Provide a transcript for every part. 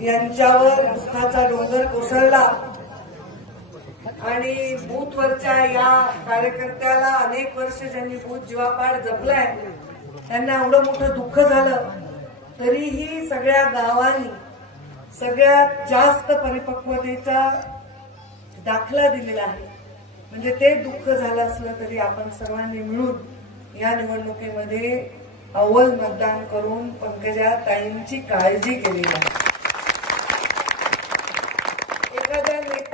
यांच्यावर दुःखाचा डोंगर कोसळला. आणि बूथवरच्या या कार्यकर्त्याला अनेक वर्ष ज्यांनी बूथ जीवापाड जपलाय त्यांना एवढं मोठं दुःख झालं तरीही सगळ्या गावांनी सगळ्यात जास्त परिपक्वतेचा दाखला दिलेला आहे. म्हणजे ते दुःख झालं असलं तरी आपण सर्वांनी मिळून या निवडणुकीमध्ये अव्वल मतदान करून पंकजा ताईंची काळजी केलेली आहे.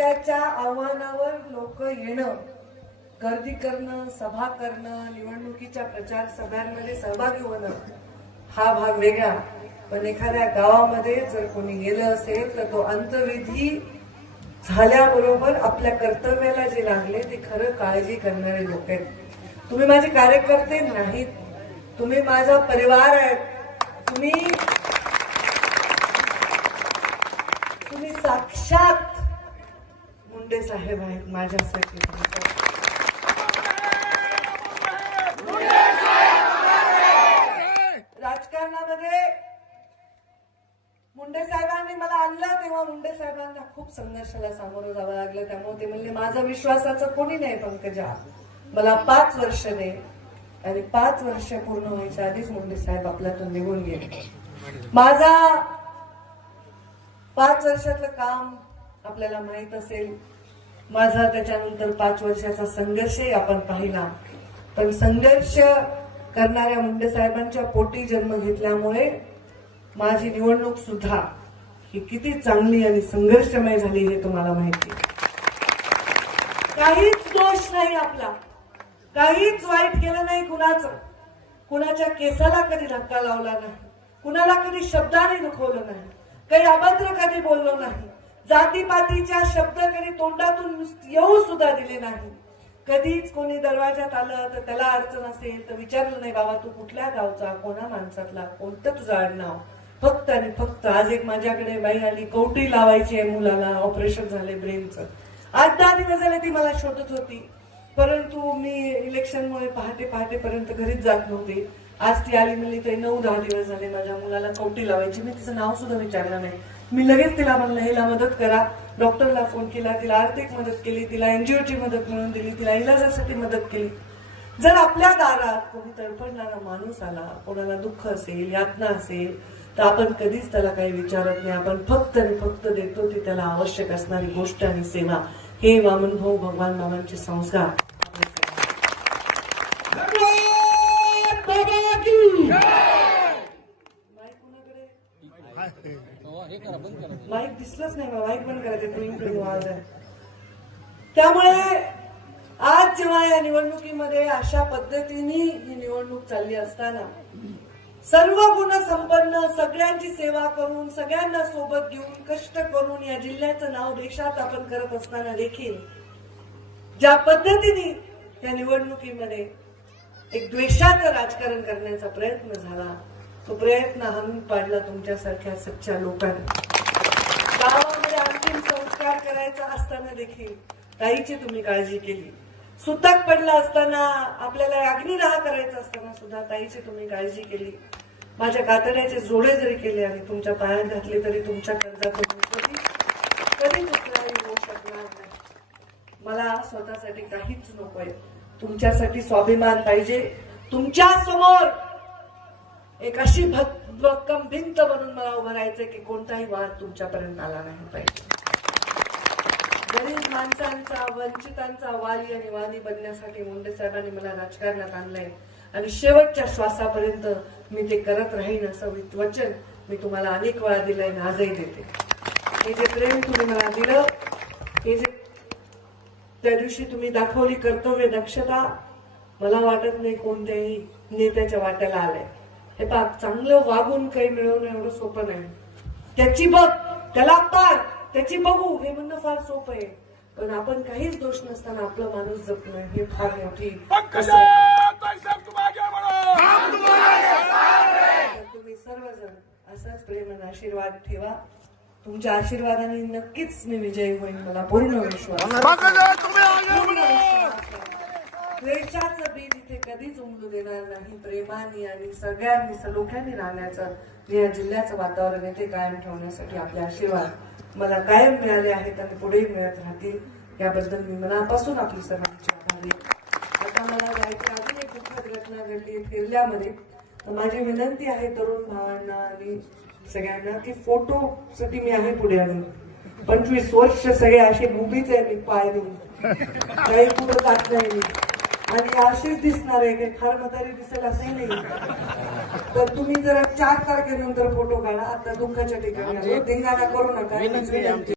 सगळ्याच्या आव्हानावर लोक येणं गर्दी करणं सभा करणं निवडणुकीच्या प्रचार सभांमध्ये सहभागी होणं हा भाग वेगळा. पण एखाद्या गावामध्ये जर कोणी गेलं असेल तर तो अंतविधी झाल्याबरोबर आपल्या कर्तव्याला जे लागले ते खरं काळजी करणारे लोक आहेत. तुम्ही माझे कार्यकर्ते नाहीत. तुम्ही माझा परिवार आहेत. तुम्ही तुम्ही साक्षात मुंडे साहेब आहेत माझ्यासाठी. राजकारणामध्ये मुंडे साहेबांनी मला आणलं तेव्हा मुंडे साहेबांना खूप संघर्षाला सामोरं जावं लागलं. त्यामुळे ते म्हणले माझा विश्वासाचं कोणी नाही पंकजा. मला पाच वर्ष दे. आणि पाच वर्ष पूर्ण व्हायच्या आधीच मुंडे साहेब आपल्यातून निघून गेले. माझा पाच वर्षातलं काम आपल्याला माहीत असेल माझा त्याच्यानंतर पाच वर्षाचा संघर्षही आपण पाहिला. पण संघर्ष करणाऱ्या मुंडे साहेबांच्या पोटी जन्म घेतल्यामुळे माझी निवडणूक सुद्धा ही किती चांगली आणि संघर्षमय झाली हे तुम्हाला माहिती काहीच दोष नाही आपला. काहीच वाईट केलं नाही कुणाचं. कुणाच्या केसाला कधी धक्का लावला नाही. कुणाला कधी शब्दाने दुखवलं नाही. काही अभद्र कधी बोललो नाही. जातीपातीच्या शब्द कधी तोंडातून येऊ सुद्धा दिले नाही. कधीच कोणी दरवाजात आलं तर त्याला अडचण असेल तर विचारलं नाही बाबा तू कुठल्या गावचा? कोणा माणसातला? कोणतं तुझं आडनाव? फक्त आणि फक्त आज एक माझ्याकडे बाई आली कवटी लावायची आहे मुलाला ऑपरेशन झाले ब्रेनचं. आता दहा दिवस झाले ती मला शोधत होती. परंतु मी इलेक्शनमुळे पहाटे पहाटेपर्यंत घरीच जात नव्हते. आज ती आली म्हणली तरी नऊ दहा दिवस झाले माझ्या मुलाला कवटी लावायची. मी तिचं नाव सुद्धा विचारलं नाही. मी लगेच तिला म्हणलं हिला मदत करा. डॉक्टरला फोन केला तिला आर्थिक मदत केली तिला एनजीओची मदत मिळून दिली तिला इलाजासाठी मदत केली. जर आपल्या दारात कोणी तडफडणारा माणूस आला कोणाला दुःख असेल यातना असेल तर आपण कधीच त्याला काही विचारत नाही. आपण फक्त आणि फक्त देतो ती त्याला आवश्यक असणारी गोष्ट आणि सेवा. हे वामन भाऊ भगवान बाबांचे संस्कार माईक कुणाकडे? माईक दिसलंच नाही मला माईक बंद करायचं तुम्ही आवाज आहे त्यामुळे आज जेव्हा या निवडणुकीमध्ये अशा पद्धतीने ही निवडणूक चालली असताना सर्व गुण संपन्न सगळ्यांची सेवा करून सगळ्यांना सोबत घेऊन कष्ट करून या जिल्ह्याचं नाव देशात आपण करत असताना देखील ज्या पद्धतीने या निवडणुकीमध्ये एक द्वेषाचं राजकारण करण्याचा प्रयत्न झाला तो प्रयत्न आम्ही पाडला तुमच्यासारख्या सच्च्या लोकांनी. गावामध्ये अंतिम संस्कार करायचा असताना देखील ताईची तुम्ही काळजी केली. सुतक पडला असताना आपल्याला अग्निदाह करायचा असताना सुद्धा ताईची तुम्ही काळजी केली. माझ्या कातड्याचे जोडे जरी केले आणि तुमच्या पायात घातले तरी तुमच्या कर्जातून कधी कधी कुठलाही होऊ शकणार नाही. मला स्वतःसाठी काहीच नकोय. तुमच्यासाठी स्वाभिमान पाहिजे. तुमच्यासमोर एक अशी भक्कम भिंत बनून मला उभं राहायचंय की कोणताही वाद तुमच्यापर्यंत आला नाही पाहिजे. गरीब माणसांचा वंचितांचा वाली आणि वादी बनण्यासाठी मुंडे साहेबांनी मला राजकारणात आणलंय. आणि शेवटच्या श्वासापर्यंत मी ते करत राहीन असं वचन मी तुम्हाला अनेक वेळा दिलंय आणि आजही देते. हे जे प्रेम तुम्ही मला दिलं हे जे त्या दिवशी तुम्ही दाखवली कर्तव्य दक्षता मला वाटत नाही कोणत्याही नेत्याच्या वाट्याला आलंय. हे पाक चांगलं वागून काही मिळवणं एवढं सोपं नाही. त्याची बघ त्याला पार त्याची बघू हे म्हणणं फार सोपं आहे. पण आपण काहीच दोष नसताना आपलं माणूस जपणं हे फार मोठी तुम्ही सर्वजण असाच प्रेम आणि आशीर्वाद ठेवा. तुमच्या आशीर्वादाने नक्कीच मी विजयी होईन मला पूर्ण विश्वास कधीच उमलू देणार नाही. प्रेमाने आणि सगळ्यांनी सलोख्याने राहण्याचं या जिल्ह्याचं वातावरण आहे ते कायम ठेवण्यासाठी आपले आशीर्वाद मला कायम मिळाले आहेत आणि पुढेही मिळत राहतील. याबद्दल मी मनापासून आपली सर्वांची आभारी आता मला जायची अजून एक दुःखद घटना घडली फिरल्यामध्ये तर माझी विनंती आहे तरुण भावांना आणि सगळ्यांना की फोटोसाठी मी आहे पुढे अजून. पंचवीस वर्ष सगळे असे मुंबईच आहे मी पाय देऊन. काही पुढे जात नाही मी. आणि अशीच दिसणार आहे काही फार म्हातारी दिसेल असंही नाही. तर तुम्ही जरा चार तारखेनंतर फोटो काढा. आता दुःखाच्या ठिकाणी धिंगाणा करू नका.